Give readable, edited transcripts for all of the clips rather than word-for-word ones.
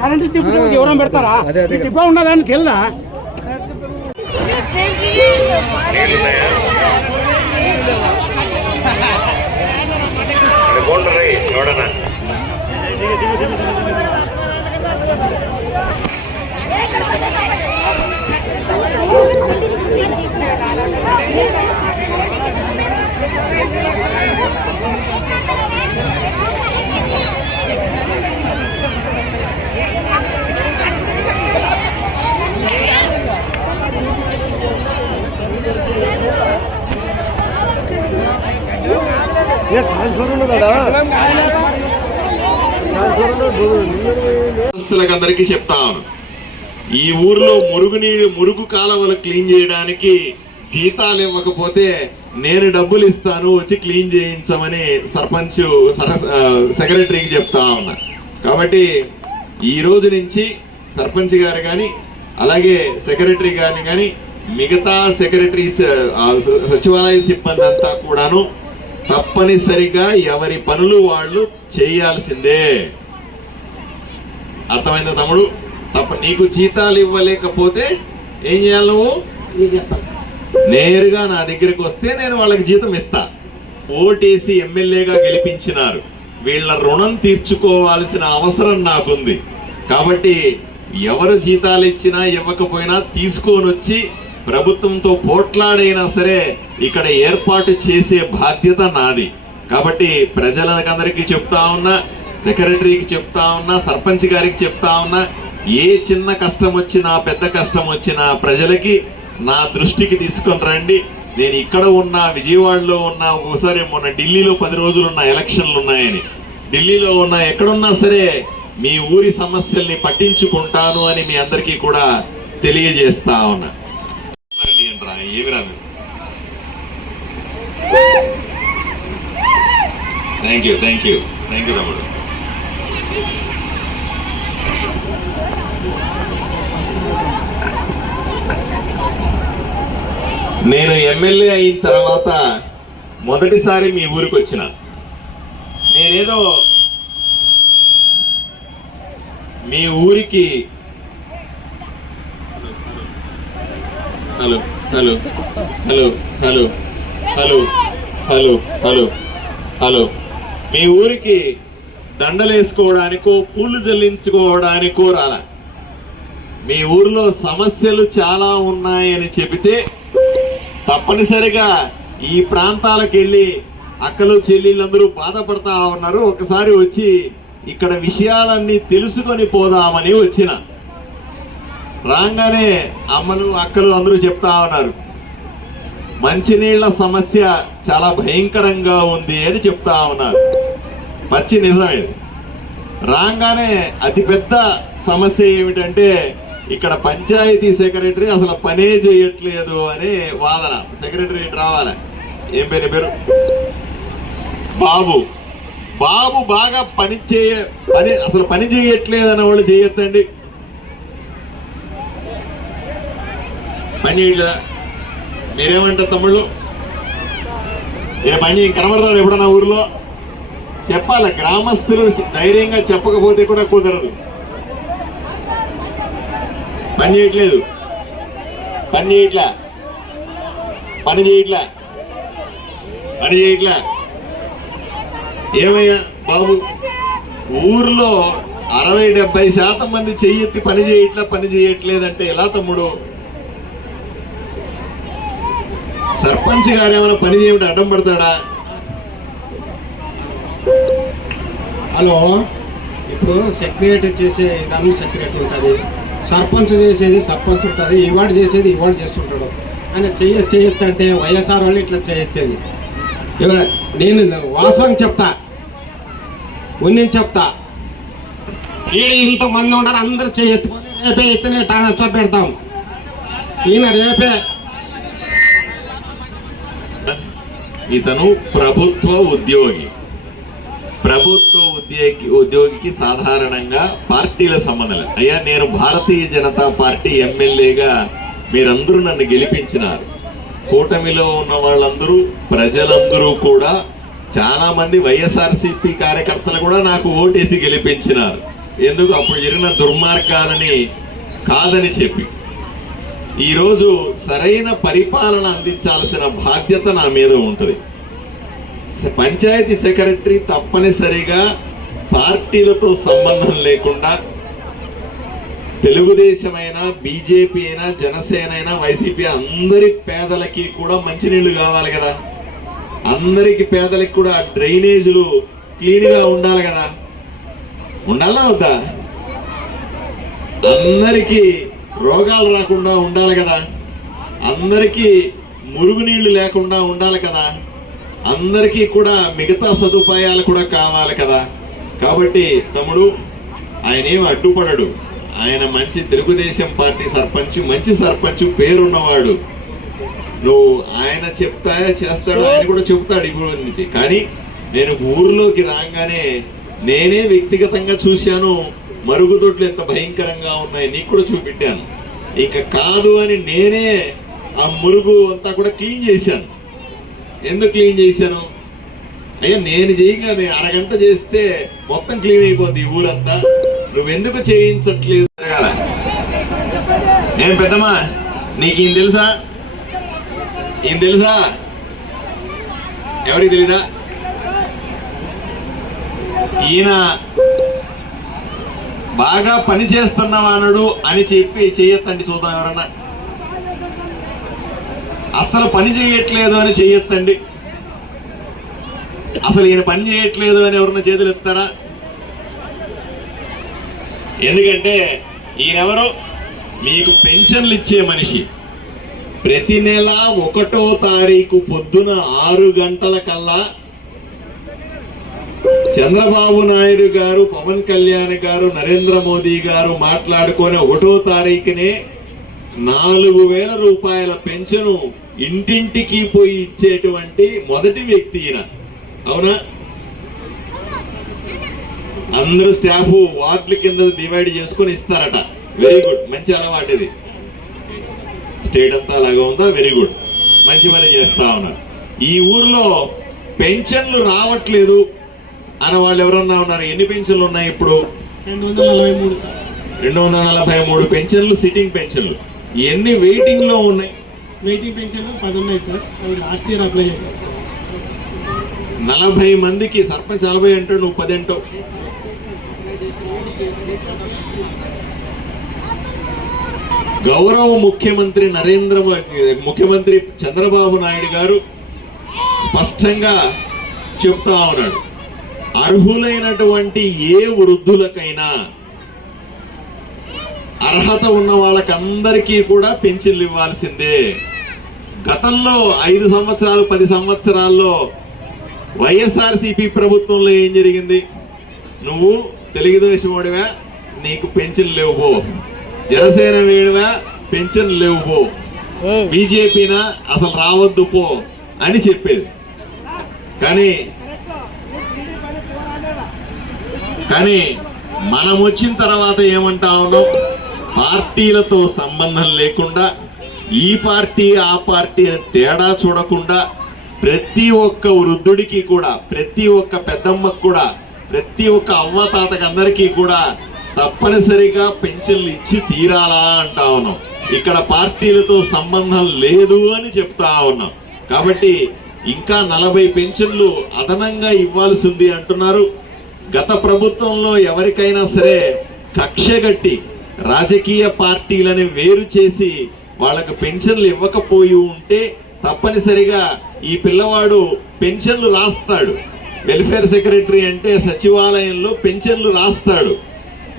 Current తిప్పితే ఎవరైనా పెడతారా? తిప్ప ఉన్నదాన్ని తెల్దా? చూడనా అందరికీ చెప్తాను, ఈ ఊర్లో మురుగు కాలువలు క్లీన్ చేయడానికి జీతాలు ఇవ్వకపోతే నేను డబ్బులు ఇస్తాను, వచ్చి క్లీన్ చేయించమని సర్పంచ్ సెక్రటరీకి చెప్తా ఉన్నా. కాబట్టి ఈ రోజు నుంచి సర్పంచ్ గారు కానీ అలాగే సెక్రటరీ గారిని కానీ మిగతా సెక్రటరీస్ సచివాలయ సిబ్బంది అంతా కూడాను తప్పనిసరిగా ఎవరి పనులు వాళ్ళు చేయాల్సిందే. అర్థమైందా తమ్ముడు? నీకు జీతాలు ఇవ్వలేకపోతే ఏం చేయాలి? నువ్వు నేరుగా నా దగ్గరికి వస్తే నేను వాళ్ళకి జీతం ఇస్తా. ఓటేసి ఎమ్మెల్యేగా గెలిపించినారు, వీళ్ళ రుణం తీర్చుకోవాల్సిన అవసరం నాకుంది. కాబట్టి ఎవరు జీతాలు ఇచ్చినా ఇవ్వకపోయినా తీసుకొని వచ్చి ప్రభుత్వంతో పోట్లాడైనా సరే ఇక్కడ ఏర్పాటు చేసే బాధ్యత నాది. కాబట్టి ప్రజలందరికీ చెప్తా ఉన్నా, సెక్రటరీకి చెప్తా ఉన్నా, సర్పంచ్ గారికి చెప్తా ఉన్నా, ఏ చిన్న కష్టం వచ్చినా పెద్ద కష్టం వచ్చినా ప్రజలకి నా దృష్టికి తీసుకొని రండి. నేను ఇక్కడ ఉన్నా, విజయవాడలో ఉన్నా, ఒకసారి మొన్న ఢిల్లీలో 10 రోజులు ఉన్న ఎలక్షన్లు ఉన్నాయని, ఢిల్లీలో ఉన్నా, ఎక్కడున్నా సరే మీ ఊరి సమస్యల్ని పట్టించుకుంటాను అని మీ అందరికీ కూడా తెలియజేస్తా ఉన్నా. ఏమి రాదు. థ్యాంక్ యూ తమ్ముడు. నేను ఎమ్మెల్యే అయిన తర్వాత మొదటిసారి మీ ఊరికి వచ్చిన, నేనేదో మీ ఊరికి hello hello hello hello hello hello hello hello మీ ఊరికి దండలేసుకోవడానికో పూలు చెల్లించుకోవడానికో రాలా. మీ ఊర్లో సమస్యలు చాలా ఉన్నాయని చెబితే తప్పనిసరిగా ఈ ప్రాంతాలకు వెళ్ళి అక్కలు చెల్లెళ్ళందరూ బాధపడతా ఉన్నారు, ఒకసారి వచ్చి ఇక్కడ విషయాలన్నీ తెలుసుకొని పోదామని వచ్చిన. రాగానే అమ్మలు అక్కలు అందరూ చెప్తా ఉన్నారు, మంచినీళ్ల సమస్య చాలా భయంకరంగా ఉంది అని చెప్తా ఉన్నారు. పచ్చి నిజమే. రాగానే అతిపెద్ద సమస్య ఏమిటంటే ఇక్కడ పంచాయతీ సెక్రటరీ అసలు పనే చేయట్లేదు అనే వాదన. సెక్రటరీ రావాలి. ఏం పేరు? బాబు. బాగా పని అసలు పని చేయట్లేదు అన్న వాళ్ళు చేయొద్దండి. పని చేయట్లేదా? మీరేమంటారు తమ్ముళ్ళు? ఏ పని కనబడతాడు ఎప్పుడన్నా ఊర్లో? చెప్పాలి. గ్రామస్తులు ధైర్యంగా చెప్పకపోతే కూడా కుదరదు. పని చేయట్లేదు, పని చేయట్లా. ఏమయ్యా బాబు, ఊర్లో 60-70% మంది చెయ్యెత్తి పని చేయట్లేదంటే ఎలా తమ్ముడు? సర్పంచ్ గారు ఏమైనా పని చేయమంటే అడ్డం పడతాడా? హలో, ఇప్పుడు సెక్రటరీ చేసే విధానం సెక్రటరీ ఉంటుంది, సర్పంచ్ చేసేది సర్పంచ్ ఉంటుంది, ఇవాడు చేసేది ఇవాడు చేస్తుంటాడు. ఆయన చేయొచ్చు అంటే వైఎస్ఆర్ వాళ్ళు ఇట్లా చేయొచ్చేది. నేను వాస్తవం చెప్తా, నేను చెప్తా. ఈడ ఇంతమంది ఉన్నారు, అందరూ చేయెత్తుకొని రేపే ఇతనే ట్రాన్స్ఫర్ పెడతాం. ఈయన రేపే. ఇతను ప్రభుత్వ ఉద్యోగికి సాధారణంగా పార్టీల సంబంధం లేదు. అయ్యా, నేను భారతీయ జనతా పార్టీ ఎమ్మెల్యేగా మీరందరూ నన్ను గెలిపించినారు. కూటమిలో ఉన్న వాళ్ళందరూ, ప్రజలందరూ కూడా, చాలా మంది వైఎస్ఆర్సీపీ కార్యకర్తలు కూడా నాకు ఓటేసి గెలిపించినారు. ఎందుకు అప్పుడు జరిగిన దుర్మార్గాలని కాదని చెప్పి ఈరోజు సరైన పరిపాలన అందించాల్సిన బాధ్యత నా మీద ఉంటుంది. పంచాయతీ సెక్రటరీ తప్పనిసరిగా పార్టీలతో సంబంధం లేకుండా తెలుగుదేశం అయినా, బీజేపీ అయినా, జనసేన అయినా, వైసీపీ అందరి పేదలకి కూడా మంచినీళ్లు కావాలి కదా. అందరికి పేదలకి కూడా డ్రైనేజీలు క్లీన్గా ఉండాలి కదా. ఉండాలా వద్దా? అందరికీ రోగాలు రాకుండా ఉండాలి కదా. అందరికీ మురుగునీళ్లు లేకుండా ఉండాలి కదా. అందరికీ కూడా మిగతా సదుపాయాలు కూడా కావాలి కదా. కాబట్టి తమ్ముడు, ఆయన ఏం అడ్డుపడడు. ఆయన మంచి తెలుగుదేశం పార్టీ సర్పంచ్, మంచి సర్పంచ్, పేరున్నవాడు. నువ్వు ఆయన చేస్తాడు, ఆయన కూడా చెప్తాడు ఈ ఊరి నుంచి. కానీ నేను ఊర్లోకి రాగానే నేనే వ్యక్తిగతంగా చూశాను, మరుగుదొడ్లు ఎంత భయంకరంగా ఉన్నాయి, నీకు కూడా చూపెట్టాను. ఇంకా కాదు అని నేనే ఆ మురుగు అంతా కూడా క్లీన్ చేశాను. ఎందుకు క్లీన్ చేశాను? అయ్యా, నేను చేయగానే అరగంట చేస్తే మొత్తం క్లీన్ అయిపోద్ది ఈ ఊరంతా, నువ్వెందుకు చేయించట్లేదు కదా. ఏం పెద్దమ్మా, నీకు ఈయన తెలుసా? ఈయన తెలుసా? ఎవరికి తెలీదా? ఈయన బాగా పని చేస్తున్నవాడు అని చెప్పి చెయ్యొద్దండి, చూద్దాం. ఎవరన్నా అసలు పని చేయట్లేదు అని చెయ్యొద్దండి. అసలు ఈయన పని చేయట్లేదు అని ఎవరన్నా చేతులు ఎత్తారా? ఎందుకంటే ఈయనెవరు? మీకు పెన్షన్లు ఇచ్చే మనిషి. ప్రతి నెల 1వ తారీఖు పొద్దున 6 గంటల కల్లా చంద్రబాబు నాయుడు గారు, పవన్ కళ్యాణ్ గారు, నరేంద్ర మోదీ గారు మాట్లాడుకొని 1వ తారీఖునే 4,000 రూపాయల పెన్షన్ ఇంటింటికి పోయి ఇచ్చేటువంటి మొదటి వ్యక్తి ఈయన. అవునా? అందరూ స్టాఫ్ వార్డుల కింద డివైడ్ చేసుకొని ఇస్తారట. వెరీ గుడ్, మంచి అలవాటు ఇది. స్టేట్ అంతా అలాగా ఉందా? వెరీ గుడ్, మంచి పని చేస్తా ఉన్నారు. ఈ ఊర్లో పెన్షన్లు రావట్లేదు అన్న వాళ్ళు ఎవరన్నా ఉన్నారు? ఎన్ని పెన్షన్లు ఉన్నాయి ఇప్పుడు? 243 పెన్షన్లు, సిట్టింగ్ పెన్షన్లు. ఎన్ని వెయిటింగ్ లో ఉన్నాయి? వెయిటింగ్ పెన్షన్లు 10 ఉన్నాయి సార్. లాస్ట్ ఇయర్ అప్లై చేశాను. 40 మందికి. సర్పంచ్ 40 అంటాడు, నువ్వు 10 అంటావు. గౌరవ ముఖ్యమంత్రి చంద్రబాబు నాయుడు గారు స్పష్టంగా చెప్తా ఉన్నాడు, అర్హులైనటువంటి ఏ వృద్ధులకైనా, అర్హత ఉన్న వాళ్ళకందరికీ కూడా పెన్షన్లు ఇవ్వాల్సిందే. గతంలో 5 సంవత్సరాలు 10 సంవత్సరాల్లో వైఎస్ఆర్సీపీ ప్రభుత్వంలో ఏం జరిగింది? నువ్వు తెలుగుదేశం వాడివా, నీకు పెన్షన్ లేవు పో. జనసేన వేడివా, పెన్షన్ లేవు పో. బీజేపీనా, అసలు రావద్దు పో అని చెప్పేది. కానీ మనం వచ్చిన తర్వాత ఏమంటా ఉన్నాం? పార్టీలతో సంబంధం లేకుండా, ఈ పార్టీ ఆ పార్టీ అని తేడా చూడకుండా, ప్రతి ఒక్క వృద్ధుడికి కూడా, ప్రతి ఒక్క పెద్దమ్మకు కూడా, ప్రతి ఒక్క అవ్వ తాతకి అందరికీ కూడా తప్పనిసరిగా పెన్షన్లు ఇచ్చి తీరాలా అంటా ఉన్నాం. ఇక్కడ పార్టీలతో సంబంధం లేదు అని చెప్తా ఉన్నాం. కాబట్టి ఇంకా 40 పెన్షన్లు అదనంగా ఇవ్వాల్సి ఉంది అంటున్నారు. గత ప్రభుత్వంలో ఎవరికైనా సరే కక్షగట్టి రాజకీయ పార్టీలని వేరు చేసి వాళ్ళకు పెన్షన్లు ఇవ్వకపోయి ఉంటే తప్పనిసరిగా ఈ పిల్లవాడు పెన్షన్లు రాస్తాడు. వెల్ఫేర్ సెక్రటరీ అంటే సచివాలయంలో పెన్షన్లు రాస్తాడు.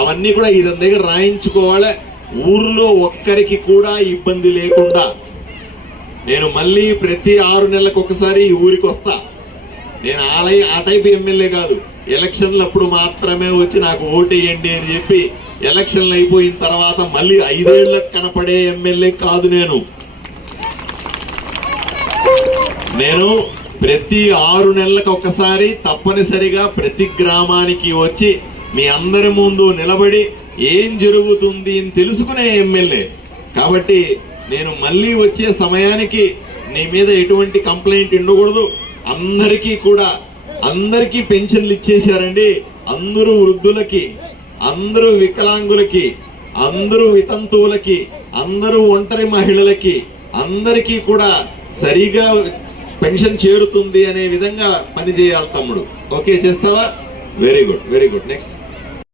అవన్నీ కూడా ఇతని దగ్గర రాయించుకోవాలి. ఊర్లో ఒక్కరికి కూడా ఇబ్బంది లేకుండా. నేను మళ్ళీ ప్రతి 6 నెలలకు ఒకసారి ఈ ఊరికి వస్తా. నేను ఆ టైప్ ఎమ్మెల్యే కాదు. ఎలక్షన్లు అప్పుడు మాత్రమే వచ్చి నాకు ఓటేయండి అని చెప్పి ఎలక్షన్లు అయిపోయిన తర్వాత మళ్ళీ 5 ఏళ్లకు కనపడే ఎమ్మెల్యే కాదు. నేను ప్రతి 6 నెలలకు ఒకసారి తప్పనిసరిగా ప్రతి గ్రామానికి వచ్చి మీ అందరి ముందు నిలబడి ఏం జరుగుతుంది అని తెలుసుకునే ఎమ్మెల్యే. కాబట్టి నేను మళ్ళీ వచ్చే సమయానికి నీ మీద ఎటువంటి కంప్లైంట్ ఉండకూడదు. అందరికీ పెన్షన్లు ఇచ్చేశారండి. అందరూ వృద్ధులకి అందరూ వికలాంగులకి, అందరూ వితంతువులకి, అందరూ ఒంటరి మహిళలకి, అందరికీ కూడా సరిగా పెన్షన్ చేరుతుంది అనే విధంగా పనిచేయాలి తమ్ముడు. ఓకే, చేస్తావా? Very good, very good. Next.